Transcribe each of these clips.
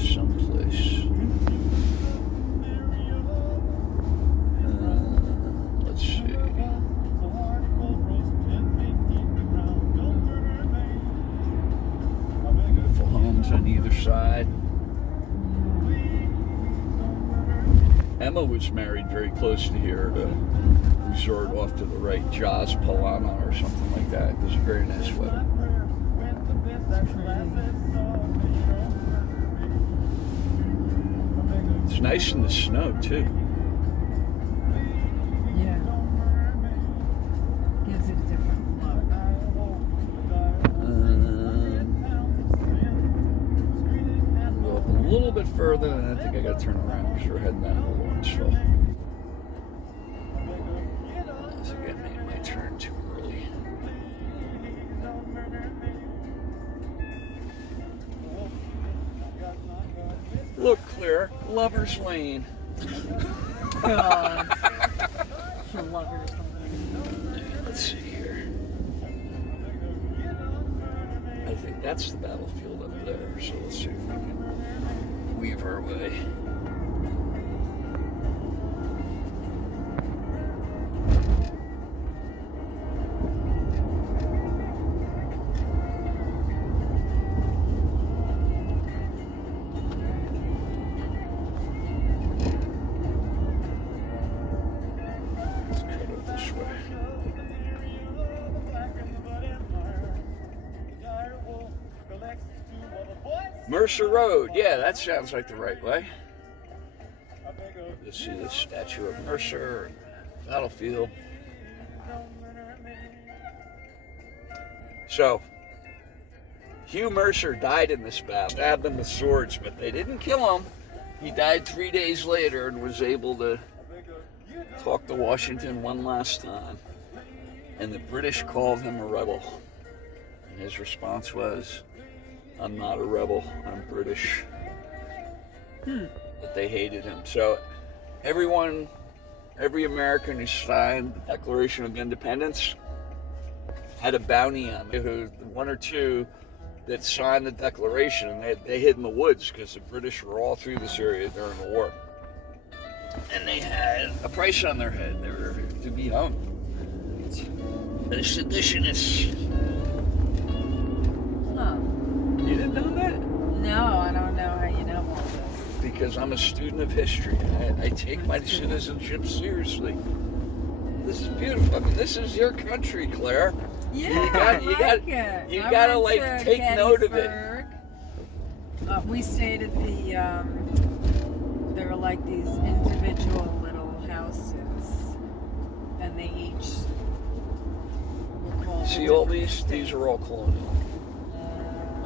someplace. Let's see. Beautiful homes on either side. Emma was married very close to here at a resort off to the right, Jaws Polana or something like that. It was a very nice wedding. It's nice in the snow too. Yeah. Gives it a different look. Go up a little bit further, and I think I got to turn around because we're heading down to Lawrenceville. Once again, made my turn too early. Look, Claire, Lover's Lane. God. For lovers. Let's see here. I think that's the battlefield up there, so let's see if we can weave our way. Mercer Road, yeah, that sounds like the right way. You see the statue of Mercer, battlefield. So, Hugh Mercer died in this battle, stabbed them with swords, but they didn't kill him. He died 3 days later and was able to talk to Washington one last time. And the British called him a rebel. And his response was, "I'm not a rebel, I'm British." But they hated him. So every American who signed the Declaration of Independence had a bounty on them. Who, one or two that signed the Declaration, they hid in the woods because the British were all through this area during the war. And they had a price on their head. They were to be hung. They're seditionists. You didn't know that? No, I don't know how you know all this. Because I'm a student of history. I take my citizenship seriously. This is beautiful. I mean, this is your country, Claire. Yeah, you gotta like take note of it. We stayed at the. There were like these individual little houses, and they each. See, all these are all colonial.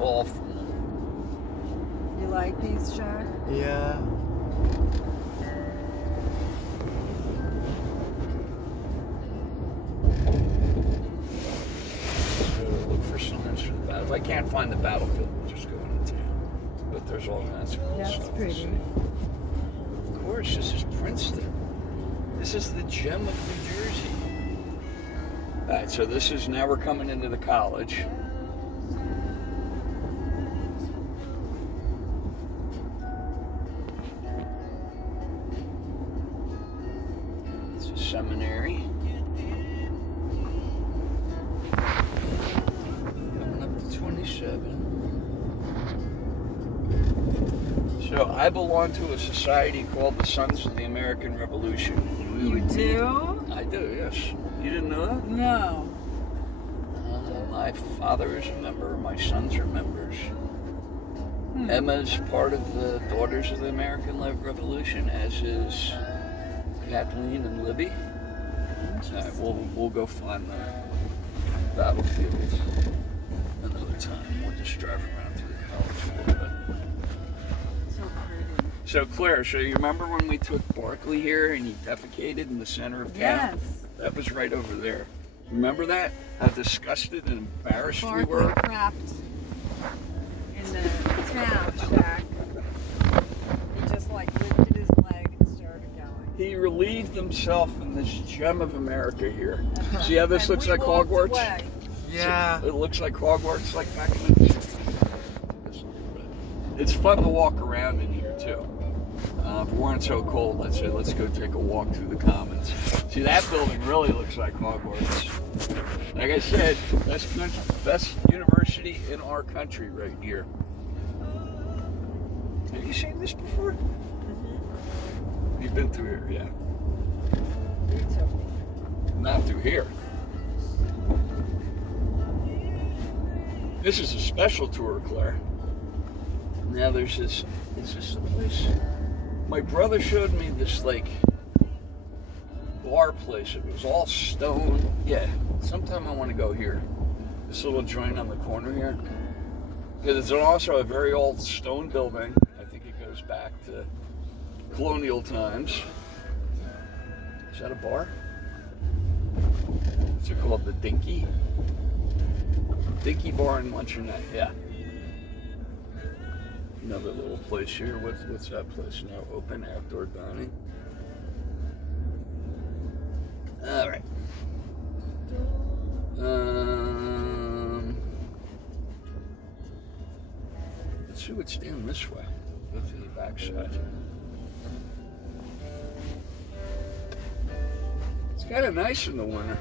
All from them. You like these, Chuck? Yeah. So look for signs for the battle. If I can't find the battlefield, we'll just go into town. But there's all kinds of cool stuff. That's pretty. Of course, this is Princeton. This is the gem of New Jersey. All right, so this is, now we're coming into the college. It's a seminary. Coming up to 27. So I belong to a society called the Sons of the American Revolution. You do? I do, yes. You didn't know that? No. My father is a member. My sons are members. Emma's part of the Daughters of the American Revolution, as is Kathleen and Libby. We'll go find the battlefield another time. We'll just drive around through the college a little bit. So pretty. So Claire, so you remember when we took Barkley here and he defecated in the center of town? Yes. That was right over there. Remember that? How disgusted and embarrassed we were? Barkley crapped in the town shack. He just like lifted his leg and started going. He relieved himself in this gem of America here. See how this looks like Hogwarts? Yeah. It looks like Hogwarts, like back in the... it's fun to walk around in here too. If it weren't so cold, I'd say let's go take a walk through the Commons. See, that building really looks like Hogwarts. Like I said, best university in our country right here. Have you seen this before? Mm-hmm. You've been through here, yeah. You took me. Not through here. This is a special tour, Claire. Now there's this, is this the place? My brother showed me this like bar place. It was all stone. Yeah, sometime I want to go here. This little joint on the corner here. There's also a very old stone building. I think it goes back to colonial times. Is that a bar? What's it called? The Dinky? Dinky Bar and Luncheonette, yeah. Another little place here. What's that place now? Open outdoor dining. All right. Let's see what's down this way. Go to the backside. It's kind of nice in the winter.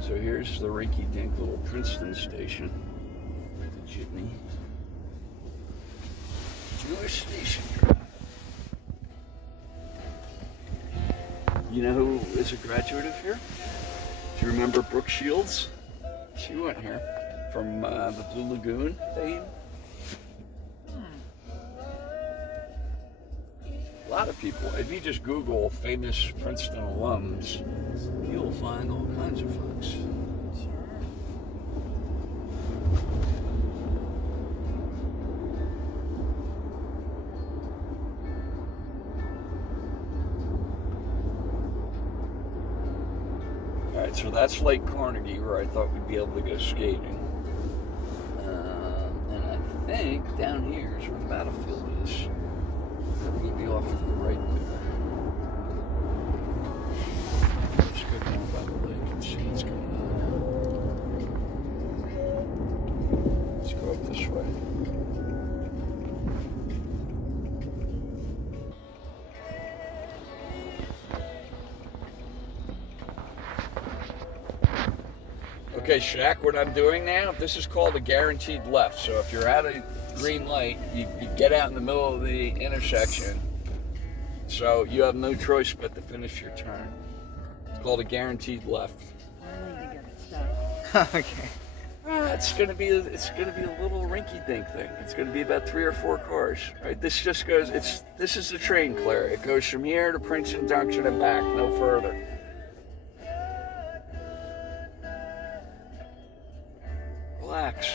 So here's the rinky-dink little Princeton station. The jitney. Jewish station. You know who is a graduate of here? Do you remember Brooke Shields? She went here from the Blue Lagoon fame. A lot of people. If you just Google famous Princeton alums, you'll find all kinds of folks. All right, so that's Lake Carnegie, where I thought we'd be able to go skating. And I think down here is where the battlefield is. We're going to be off to the right there. Let's go down by the lake and see what's going on. Let's go up this way. Okay, Shaq, what I'm doing now, this is called a guaranteed left. So if you're at a green light, you get out in the middle of the intersection. So you have no choice but to finish your turn. It's called a guaranteed left. I need to get stuck. Okay. It's gonna be a little rinky-dink thing. It's gonna be about 3 or 4 cars, right? This just goes. This is the train, Claire. It goes from here to Princeton Junction and back, no further. Relax.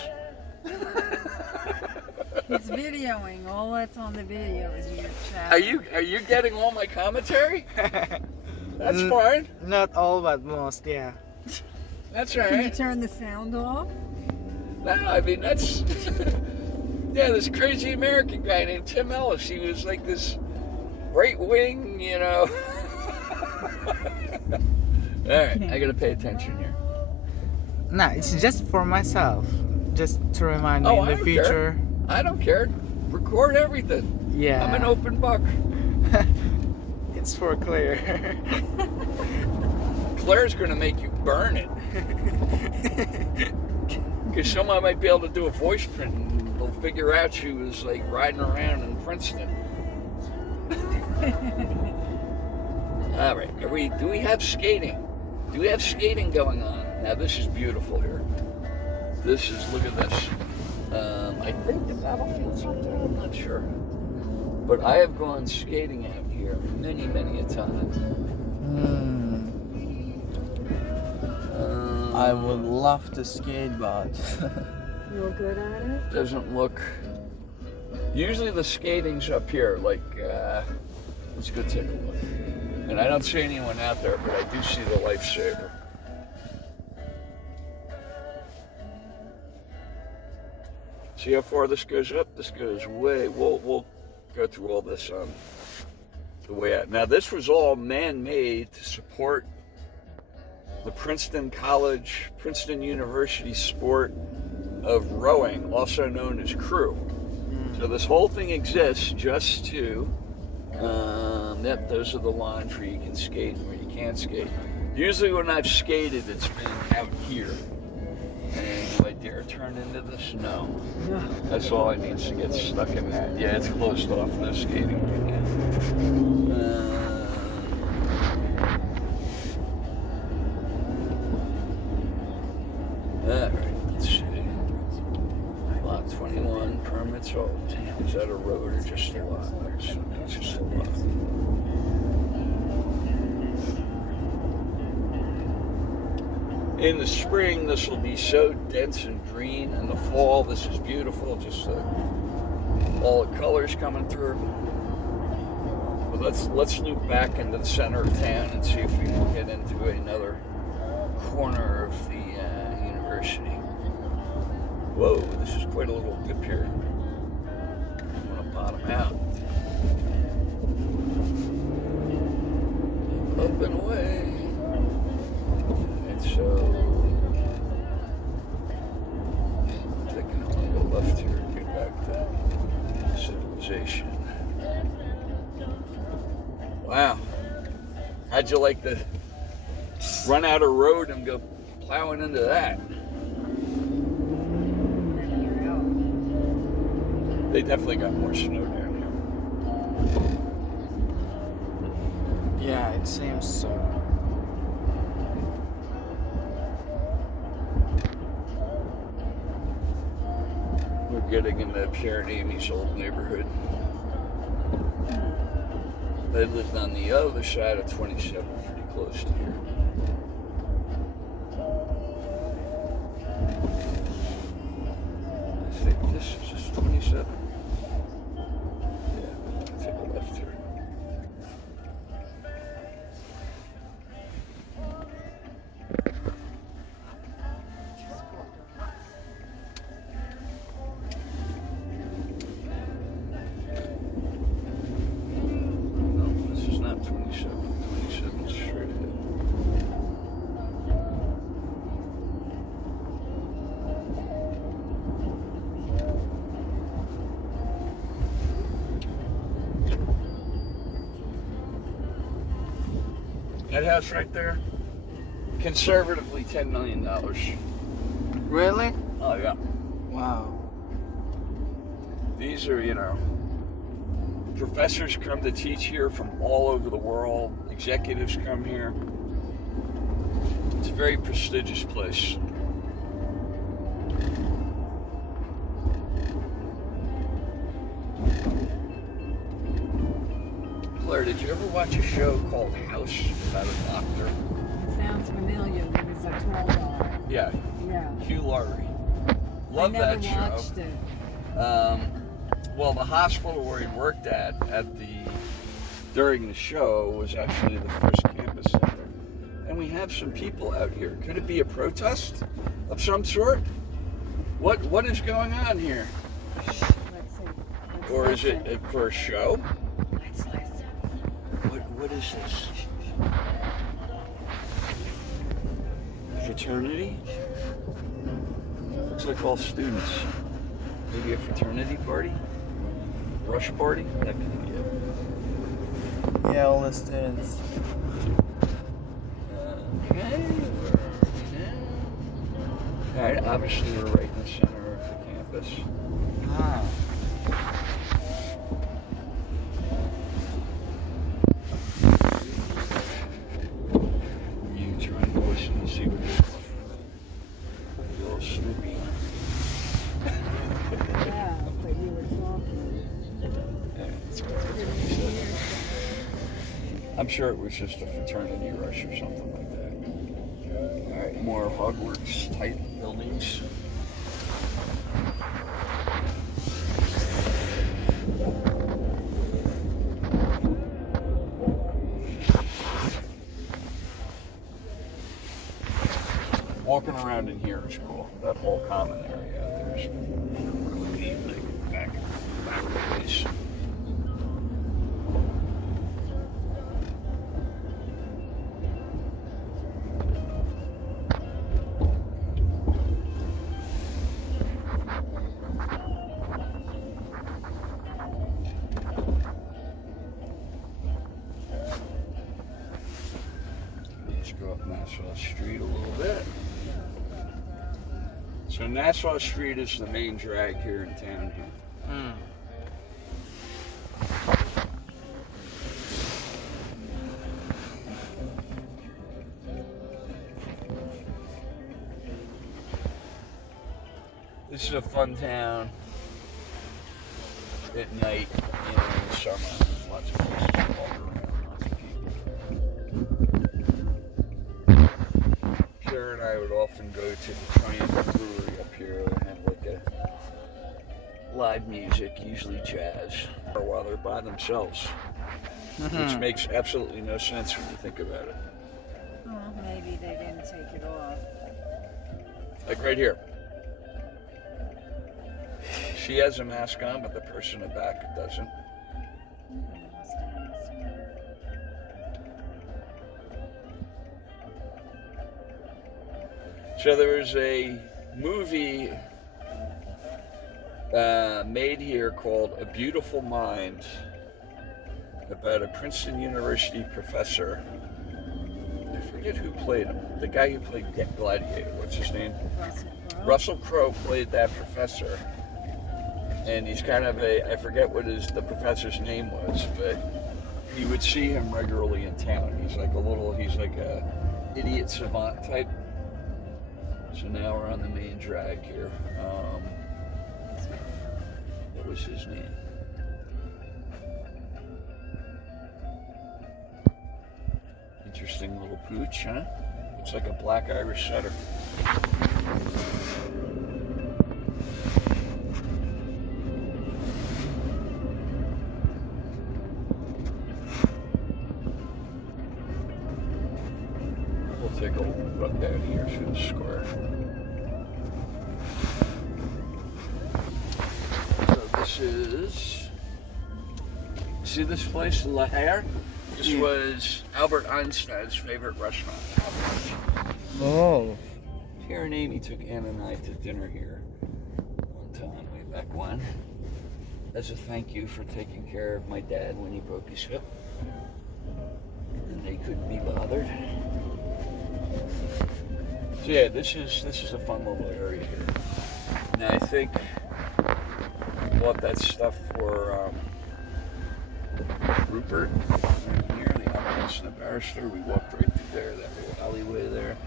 He's videoing. All that's on the video is your chat. Are you getting all my commentary? That's fine. Not all, but most, yeah. That's all Can you right. turn the sound off? No, I mean that's yeah. This crazy American guy named Tim Ellis. He was like this right wing, you know. All right, I gotta pay attention here. Nah, it's just for myself. Just to remind me Oh, in I the don't future. care. I don't care. Record everything. Yeah. I'm an open book. It's for Claire. Claire's gonna make you burn it. Because someone might be able to do a voice print and they'll figure out she was like riding around in Princeton. All right, do we have skating? Do we have skating going on? Now this is beautiful here. Look at this. I think the battlefield's up there, I'm not sure. But I have gone skating out here many, many a time. I would love to skate, but You're good at it? Doesn't look. Usually the skating's up here, like, let's go take a look. And I don't see anyone out there, but I do see the lifesaver. See how far this goes up? This goes way. We'll go through all this on the way out. Now, this was all man-made to support the Princeton University sport of rowing, also known as crew. So this whole thing exists just to, those are the lines where you can skate and where you can't skate. Usually when I've skated, it's been out here. And do I dare turn into the snow? That's all I need to get stuck in that. Yeah, it's closed off, no skating right now. Alright, let's see. Lot 21, permits. Oh, damn, is that a road or just a lot? It's just a lot. In the spring, this will be so dense and green. In the fall, this is beautiful, just all the colors coming through. But let's loop back into the center of town and see if we can get into another corner of the university. Whoa, this is quite a little dip here. I'm gonna bottom out. Up and away. And so, I'm thinking I'm gonna go left here and get back to civilization. Wow. How'd you like to run out a road and go plowing into that? They definitely got more snow down here. Yeah, it seems so. We're getting into Pierre and Amy's old neighborhood. They lived on the other side of 27, pretty close to here. I think this is just 27. Yeah, I'll take a left here. No, this is not 27. 27 is straight ahead. That house right there, conservatively $10 million. Really? Oh, yeah. Wow. These are, professors come to teach here from all over the world. Executives come here. It's a very prestigious place. Claire, did you ever watch a show called House about a doctor? It sounds familiar. There was a tall guy. Yeah, Yeah. Hugh Laurie. Love I never that show. watched it. Well, the hospital where he worked during the show was actually the first campus center. And we have some people out here. Could it be a protest of some sort? What is going on here? Let's see. Or is it for a show? Let's listen. What is this? Fraternity? Looks like all students. Maybe a fraternity party? Rush party? That could be it. Yeah, all the students. Okay. Alright, obviously we're right in the center of the campus. Ah. You trying to listen and see what it is? A little Snoopy. Yeah, but you were talking. Yeah, it's good. Pretty weird. I'm sure it was just a fraternity rush or something like that. Alright, more Hogwarts type buildings. Walking around in here is cool. That whole common area out there is really neat, like back of the place. Nassau Street a little bit. So Nassau Street is the main drag here in town here. Mm. This is a fun town at night and in the summer. Lots of places to walk around, lots of people. Kara and I would often go to the Triangle Brewery up here. They have like a live music, usually jazz, or while they're by themselves, which makes absolutely no sense when you think about it. Well, maybe they didn't take it off. Like right here. She has a mask on, but the person in the back doesn't. So there was a movie made here called A Beautiful Mind about a Princeton University professor. I forget who played him. The guy who played Gladiator. What's his name? Russell Crowe played that professor. And he's kind of I forget what the professor's name was, but you would see him regularly in town. He's like a idiot savant type. So now we're on the main drag here. What was his name? Interesting little pooch, huh? Looks like a black Irish setter. We'll take a look down here through the square. So this is, see this place, La Hare? This was Albert Einstein's favorite restaurant. Oh. Pierre and Amy took Anna and I to dinner here one time, way back when, as a thank you for taking care of my dad when he broke his hip. And they couldn't be bothered. So yeah, this is a fun little area here. Now I think we bought that stuff for Rupert right here, the Alliance and the Barrister. We walked right through there, that little alleyway there.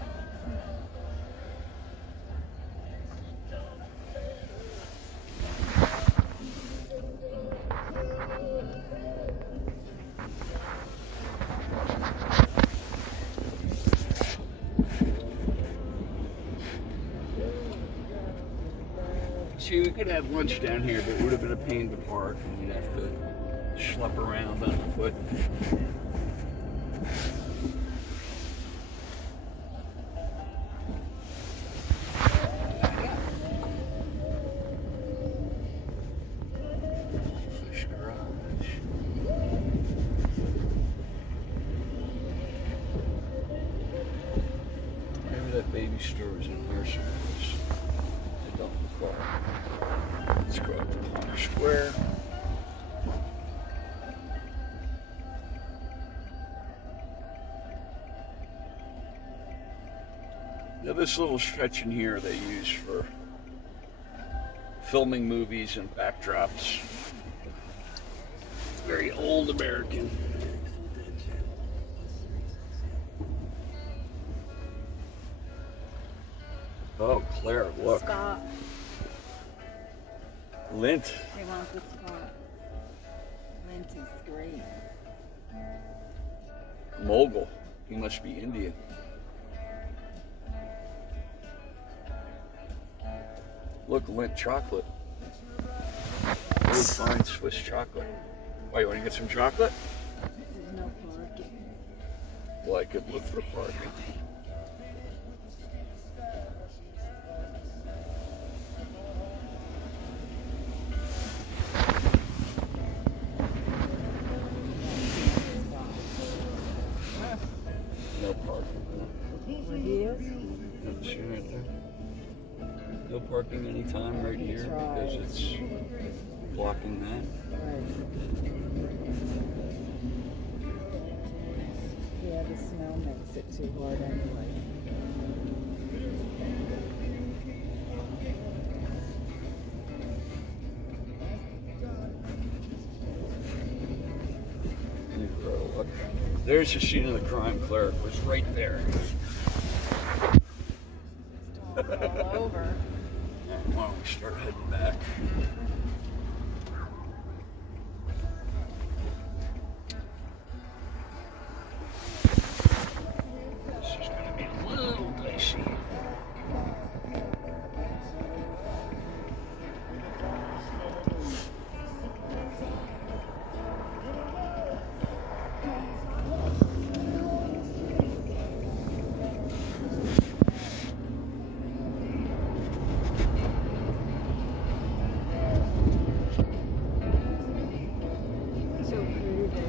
See, we could have lunch down here, but it would have been a pain to park, and we'd have to schlep around on foot. Fish garage. Maybe that baby store is in here somewhere. I don't recall. Let's go up to Palmer Square. Now this little stretch in here they use for filming movies and backdrops. Very old American. Oh, Claire, look. Scott. Lint. They want the Scott. Mint is great. Mogul. He must be Indian. Look, Lint chocolate. Very fine Swiss chocolate. Why, you want to get some chocolate? There's no parking. Well, I could look for parking. No parking. Where he is? See right there? No parking anytime right here because it's blocking that. Right. Yeah, the snow makes it too hard anyway. look, there's the scene of the crime, Claire. It was right there. All over. Why don't we start heading back? This is going to be a little dicey.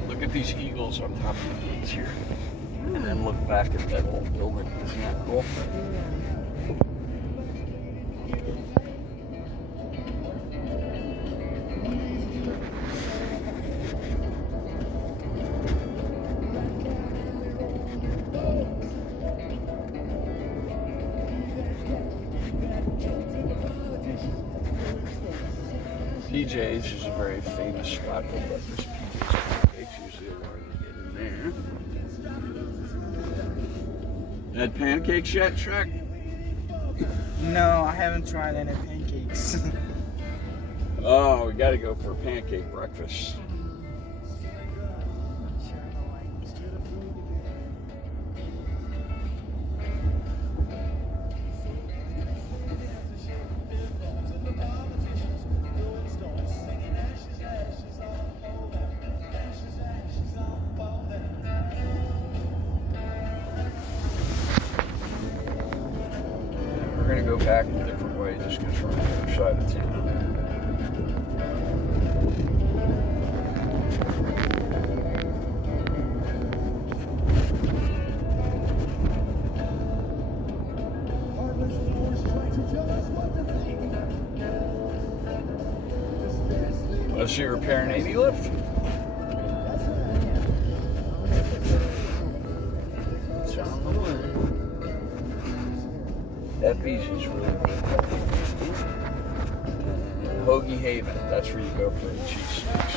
Look at these eagles on top of the gates here. And then look back at that old building. Isn't that cool? PJ's is a very famous spot for breakfast. PJ's pancakes usually a while to get in there. Had pancakes yet, Shrek? No, I haven't tried any pancakes. Oh, we got to go for a pancake breakfast. We're going to go back a different way just because we're on the other side of town. Was she repairing 80 lift? It's on the way. That beach is really good. Hoagie Haven, that's where you go for the cheese sticks.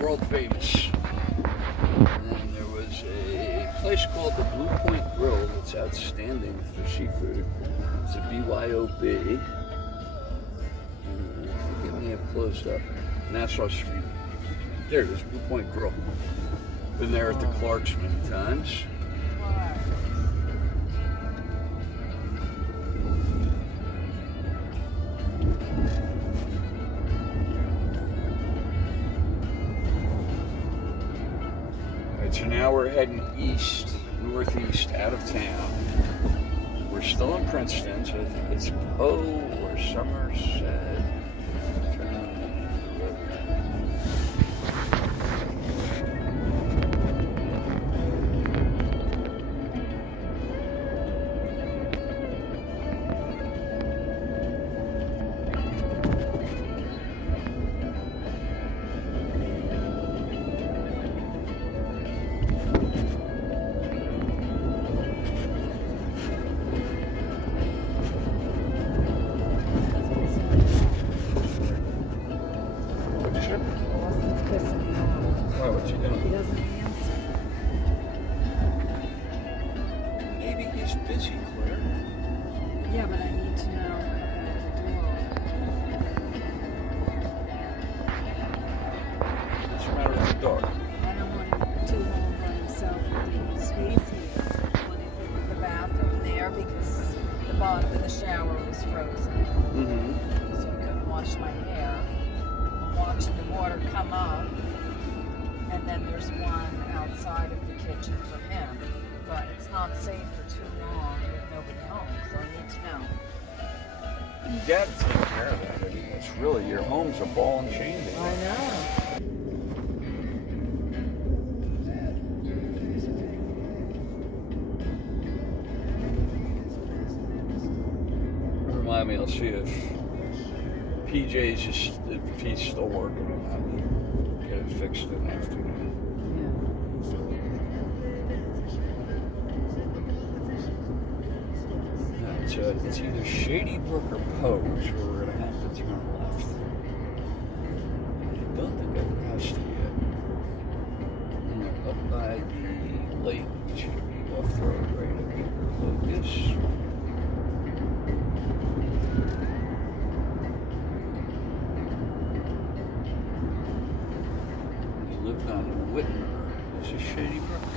World famous. And then there was a place called the Blue Point Grill that's outstanding for seafood. It's a BYOB. Forgive me, I've closed up. Nassau Street. There it is, Blue Point Grill. Been there at the Clarks many times. Alright, so now we're heading east, northeast, out of town. We're still in Princeton, so I think it's Poe or Somerset. Why, what's he doing? He doesn't answer. Maybe he's busy, Claire. Yeah, but I need to know What's the matter with the dog? I don't want him too long by himself with the space heaters. I want him in the bathroom there because the bottom of the shower was frozen. Mm-hmm. So I couldn't wash my hair. I'm watching the water come up. And then there's one outside of the kitchen for him. But it's not safe for too long with nobody home, so I need to know. You got to take care of that. I mean, it's really, your home's a ball and chain, baby. I know. Remind me, I'll see if PJ's just, if he's still working or not. Get it fixed in the afternoon. It's either Shady Brook or Poe, so we're going to have to turn left. I don't think I've passed it yet. up by the lake. Should be off the road right up here. Lucas. He lived on Whitmer. Is this Shady Brook?